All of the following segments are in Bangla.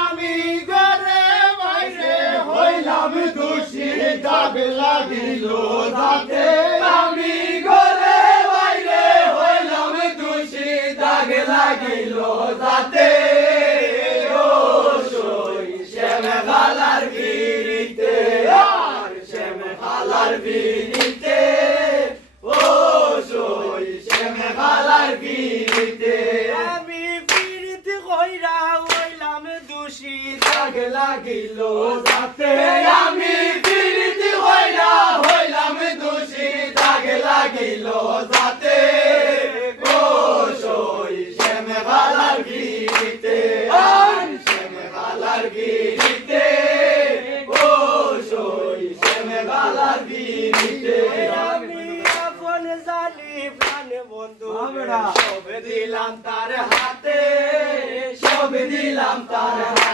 আমি ঘরে বাইরে হইলাম দোষী দাগ লাগিল যাতে আমি ঘরে বাইরে হইলাম দোষী দাগ লাগিল সই শ্যাম পিড়িতে আর শ্যাম বালার পিড়িতে লাগিল যাতে আমি পিড়িতি হইলা হইলাম দোষী দাগ লাগিল যাতে। ও সই শ্যাম বালার পিড়িতে আর শ্যাম বালার পিড়িতে ও সই শ্যাম বালার পিড়িতে আমি আপন জানি প্রাণ বন্ধু সব দিলাম তার হাতে সব দিলাম তার হাতে।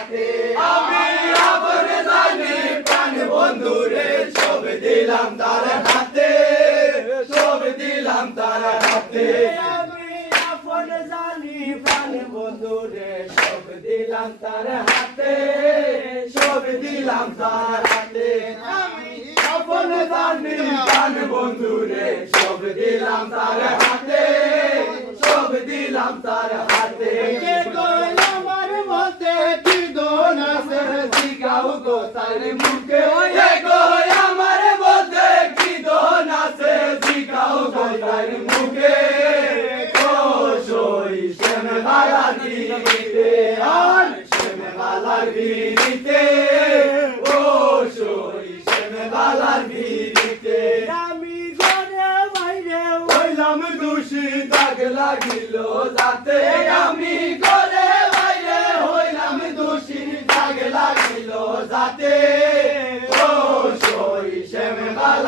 আমি আপন জানি, প্রাণ বন্ধু রে সব দিলাম তার হাতে সব দিলাম তার হাতে। আমি আপন জানি, প্রাণ বন্ধু রে সব দিলাম তার হাতে সব দিলাম তার হাতে। আমি আপন জানি, প্রাণ বন্ধু রে সব দিলাম তার হাতে সব দিলাম তার হাতে। কি দোন আছে শিখাও গো তার মুখে এ গো আমার মধ্যে কি দোন আছে শিখাও গো তার মুখে ও সই শ্যাম বালার বিরিতে আর শ্যাম বালার বিরিতে ও সই শ্যাম বালার বিরিতে আমি ঘরে বাইরে হইলাম দোষী দাগ লাগিল যাতে আমি ঘরে বাইরে হইলাম দোষী দাগ লাগিল যাতে ও সই শ্যাম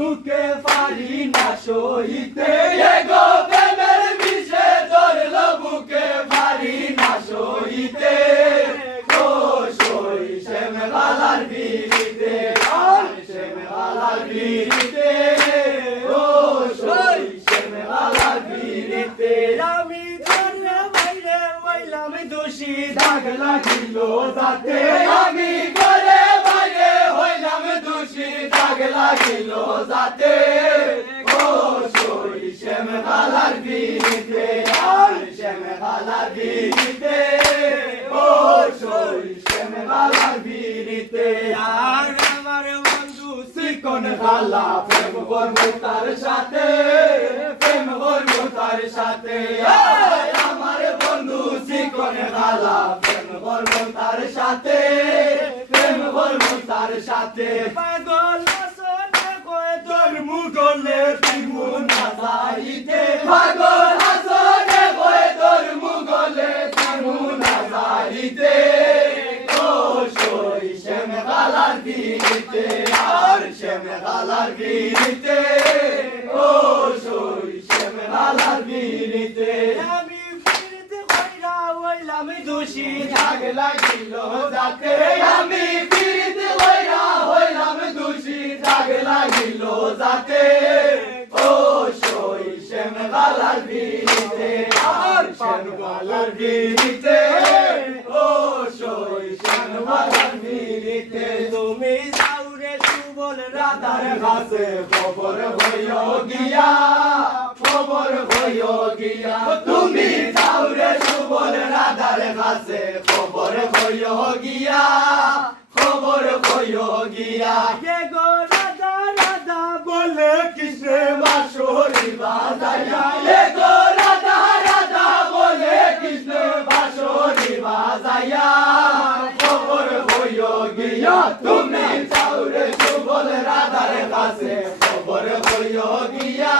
মুখে পারি না সইতে। গো প্রেমের বিষে ধরল মুখে পারি না সইতে। ও সই শ্যাম বালার বিরিতে, আর শ্যাম বালার বিরিতে। ও সই শ্যাম বালার বিরিতে। আমি ঘরে বাইরে হইলাম দোষী, দাগ লাগিল যাতে আমি করে বাইরে হইলাম দোষী দাগ লাগিল যাতে ও সই শ্যাম বালার বিরিতে আর শ্যাম বালার বিরিতে ও সই শ্যাম বালার বিরিতে আর আমার বন্ধু চিকন গালা প্রেম করব তার সাথে, প্রেম করব তার সাথে। আমার বন্ধু চিকন গালা প্রেম করব তার সাথে, প্রেম করব তার সাথে। গালার বিরিতে ও সই শ্যাম বিরিতে আমি ফিরতে কইরা হইলাম দোষী। দাগ লাগিল যাতে আমি দিয়া হে গো রাধা রাধা, বলে কৃষ্ণে বাঁশরি বাজাইয়া? হে গো রাধা রাধা, বলে কৃষ্ণ বাঁশরি বাজাইয়া? খবর হইও গিয়া, তুমি চাউরে সুবল রাধার কাছে। খবর হইও গিয়া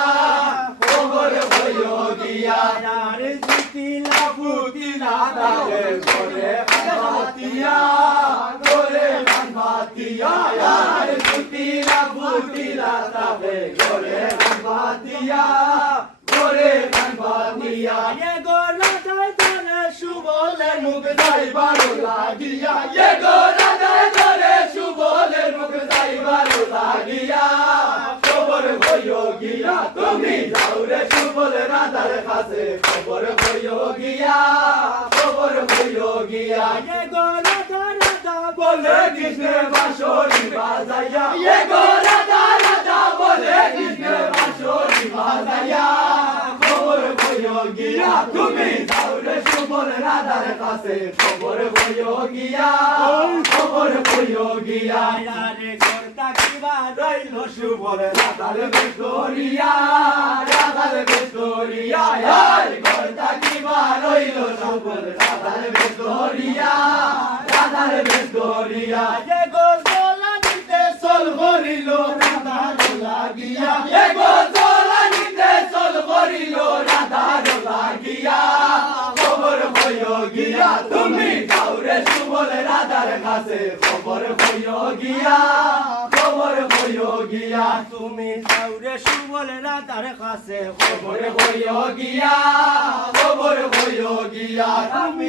সুবলের মুখ যাইবার লাগিয়া লাগিয়া খবর হইও গিয়া তুমি যাও রে সুবল রাধার কাছে খবর হইও গিয়া খবর হইও গিয়া কৃষ্ণ বাঁশরি বাজাইয়া এ গো রাধা রাধা বলে কৃষ্ণ বাঁশরি বাজাইয়া খবর হইও গিয়া তুমি রে সুবল রাধার কাছে খবর হইও গিয়া খবর হইও গিয়া রে কর্তা কিবা রইল সুবল রাধার বেশরিয়া রাধার বেশরিয়া হায় কর্তা কি রইল সুবল রাধার বেশরিয়া রাধার বেশরিয়া এ গো জলা দিতে চল করিল রাধার লাগিয়া এগো জলানিতে চল করিল রাধার লাগিয়া খবর হইও গিয়া, তুমি কাউরে সুবল রাধার কাছে। খবর হইও গিয়া, খবর হইও গিয়া। তুমি যাওরে সুবল রাধার কাছে। খবর হইও গিয়া, খবর হইও গিয়া, তুমি